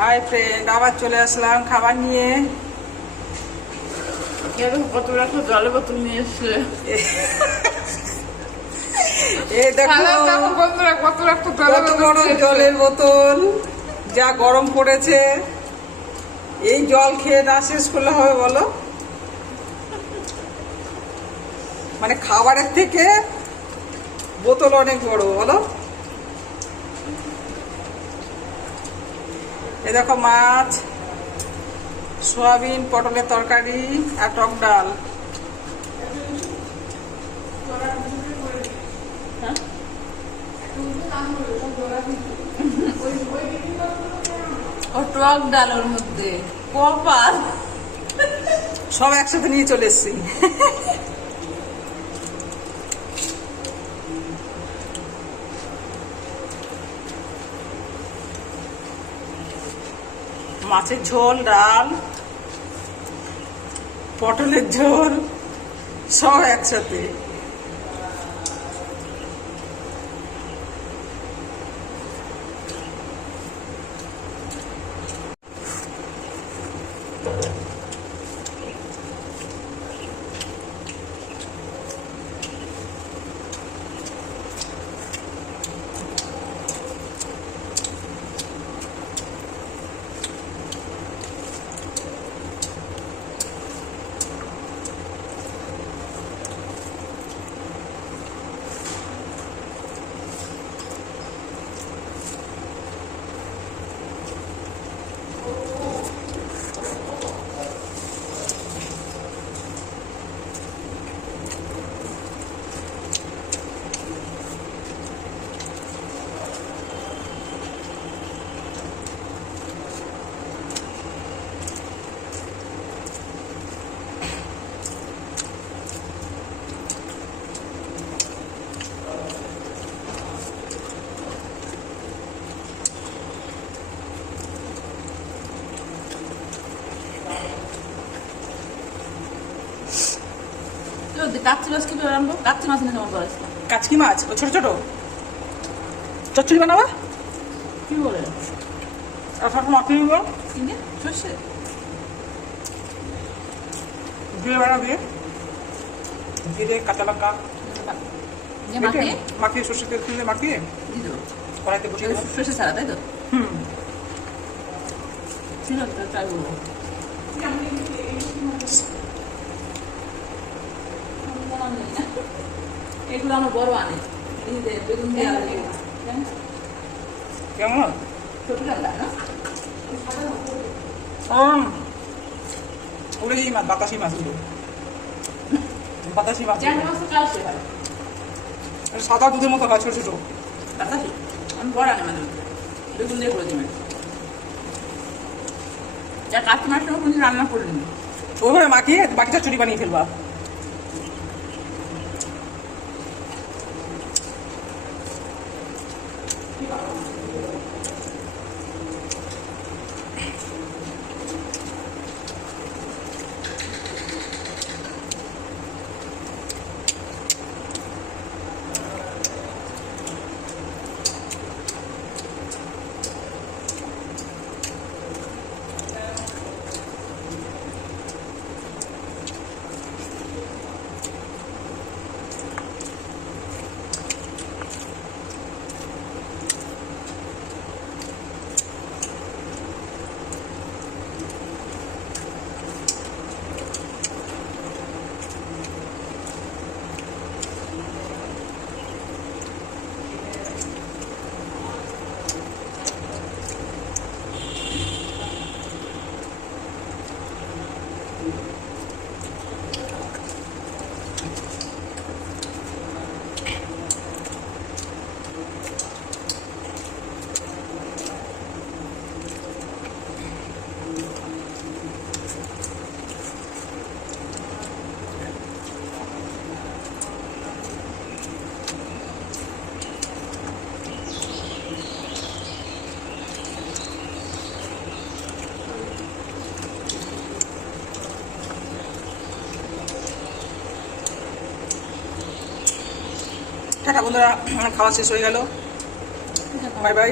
Hi friend আবার চলে আসলাম খাবার নিয়ে। জলের বোতল নিয়ে এসছে। এই দেখো দেখো বন্ধুরা কত রাখো কত বড় জলের বোতল যা গরম পড়েছে। এই জল খেয়ে না শেষ করলে হবে বলো? মানে খাবারের থেকে বোতল অনেক বড় বলো? এ দেখো মাছ সয়াবিন পটলের তরকারি আর টক ডাল। ও টক ডাল ওর মধ্যে। কপাল। সব একসাথে নিয়ে চলে এসছি। মাছের ঝোল ডাল পটলের ঝোল সব একসাথে। কাচ্চি মাছ কি করে আনব কাচ্চি মাছ নিয়ে তোমার করেছিল কাচকি মাছ? ও ছোট ছোট? চচ্চড়ি বানাবা? কি বলে? আর সব নিব? কিনে সর্ষে? দিয়ে বানা দিয়ে। দিয়ে দিয়ে কাঁচা লঙ্কা। মাখিয়ে? সর্ষে তেল তুলে মাখিয়ে কড়াইতে দেবো। সর্ষে ছাড়া তাই তো? হুম। ঠিক আছে ট্রাই করব। এগুলো আমার বড় আনে। এই বেগুন দিয়ে আলু? কেমন? ছোট ঠান্ডা না? উম, ওগুলো মাছ বাতাসি মাছগুলো বাতাসি মাছ সাদা দুধের মতো গাছ ছোট ছোট বাতাসি আমি বড় আনে মাঝে বেগুন দিয়ে করে দিবেন যা রান্না করিনি। ওইভাবে মাখিয়ে বাকিটা চুরি বানিয়ে ফেলবা। টাটা বন্ধুরা আমার খাওয়া শেষ হয়ে গেল। Bye bye.